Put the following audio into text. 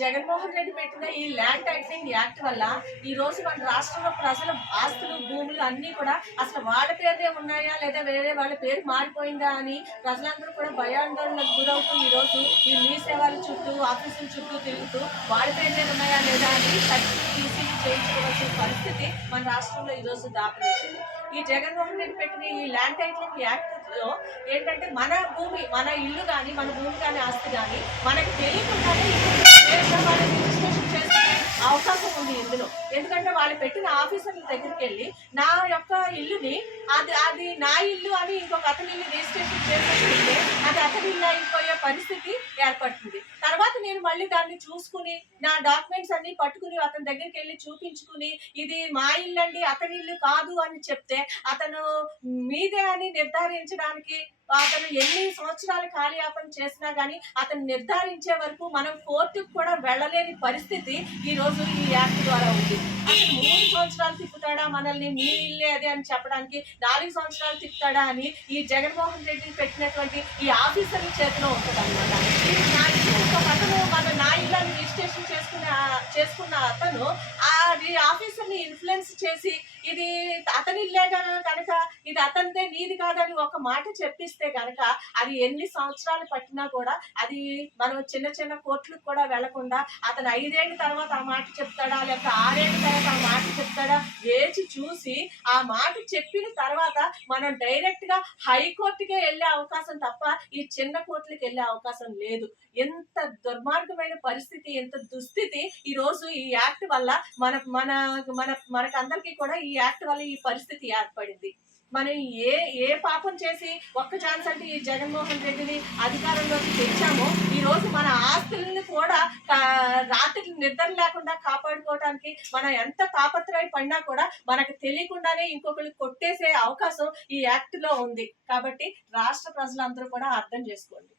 జగన్మోహన్ రెడ్డి పెట్టిన ఈ land titling act వల్ల ఈ రోజు మన రాష్ట్రంలో ప్రజల ఆస్తులు భూములు అన్నీ కూడా అసలు వాళ్ళ పేరునే ఉన్నాయా లేదా వేరే వాళ్ళ పేరు మారిపోయిందా అని ప్రజలందరూ కూడా భయాందోళనకు గురవుతూ ఈ రోజు ఈ మీ సేవల చుట్టూ ఆఫీసుల చుట్టూ తిరుగుతూ వాళ్ళ పేరునే ఉన్నాయా లేదా అని తీసి చేయించుకోవాల్సిన పరిస్థితి మన రాష్ట్రంలో ఈ రోజు దాపరించింది. ఈ జగన్మోహన్ రెడ్డి పెట్టిన ఈ ల్యాండ్ టైటిలింగ్ యాక్ట్ లో ఏంటంటే మన భూమి మన ఇల్లు కానీ మన భూమి కానీ ఆస్తి కానీ మనకు తెలియకుండానే రిజిస్ట్రేషన్ చేసుకునే అవకాశం ఉంది ఇందులో. ఎందుకంటే వాళ్ళు పెట్టిన ఆఫీసర్ల దగ్గరికి వెళ్ళి నా యొక్క ఇల్లుని అది నా ఇల్లు అని ఇంకొక అతని ఇల్లు రిజిస్ట్రేషన్ చేసుకుంటే అది అతని ఇల్లు అయిపోయే పరిస్థితి ఏర్పడుతుంది. తర్వాత నేను మళ్ళీ దాన్ని చూసుకుని నా డాక్యుమెంట్స్ అన్ని పట్టుకుని అతని దగ్గరికి వెళ్ళి చూపించుకుని ఇది మా ఇల్లు అండి అతని ఇల్లు కాదు అని చెప్తే అతను మీదే అని నిర్ధారించడానికి అతను ఎన్ని సంవత్సరాలు కాలయాపన చేసినా కానీ అతను నిర్ధారించే వరకు మనం కోర్టుకు కూడా వెళ్ళలేని పరిస్థితి ఈ రోజు ఈ యాక్ట్ ద్వారా ఉంది. అసలు 3 సంవత్సరాలు తిప్పుతాడా మనల్ని మీ ఇల్లే అదే అని చెప్పడానికి 4 సంవత్సరాలు తిప్పుతాడా అని ఈ జగన్మోహన్ రెడ్డి పెట్టినటువంటి ఈ ఆఫీసర్ల చేతిలో ఉంటుంది అనమాట. అతను నా ఇల్లు రిజిస్ట్రేషన్ చేసుకున్న అతను ఆ ఆఫీసర్ని ఇన్ఫ్లుయెన్స్ చేసి ఇది అతని ఇల్లే కనుక ఇది అతనిదే నీది కాదని ఒక మాట చెప్పిస్తే కనుక అది ఎన్ని సంవత్సరాలు పట్టినా కూడా అది మనం చిన్న చిన్న కోర్టులకు కూడా వెళ్లకుండా అతను 5 ఏళ్ళ తర్వాత ఆ మాట చెప్తాడా లేకపోతే 6 ఏళ్ళ తర్వాత ఆ మాట చెప్తాడా వేచి చూసి ఆ మాట చెప్పిన తర్వాత మనం డైరెక్ట్ గా హైకోర్టుకే వెళ్ళే అవకాశం తప్ప ఈ చిన్న కోర్టులకు వెళ్ళే అవకాశం లేదు. ఎంత దుర్మార్గమైన పరిస్థితి ఎంత దుస్థితి ఈ రోజు ఈ యాక్ట్ వల్ల మనకందరికీ కూడా ఈ యాక్ట్ వల్ల ఈ పరిస్థితి ఏర్పడింది. మనం ఏ పాపం చేసి ఒక్క ఛాన్స్ అంటే ఈ జగన్మోహన్ రెడ్డిని అధికారంలోకి తెచ్చామో ఈ రోజు మన ఆస్తుల్ని కూడా రాత్రి నిద్ర లేకుండా కాపాడుకోవడానికి మనం ఎంత తాపత్రయపడినా కూడా మనకు తెలియకుండానే ఇంకొకరికి కొట్టేసే అవకాశం ఈ యాక్ట్ లో ఉంది. కాబట్టి రాష్ట్ర ప్రజలందరూ కూడా అర్థం చేసుకోండి.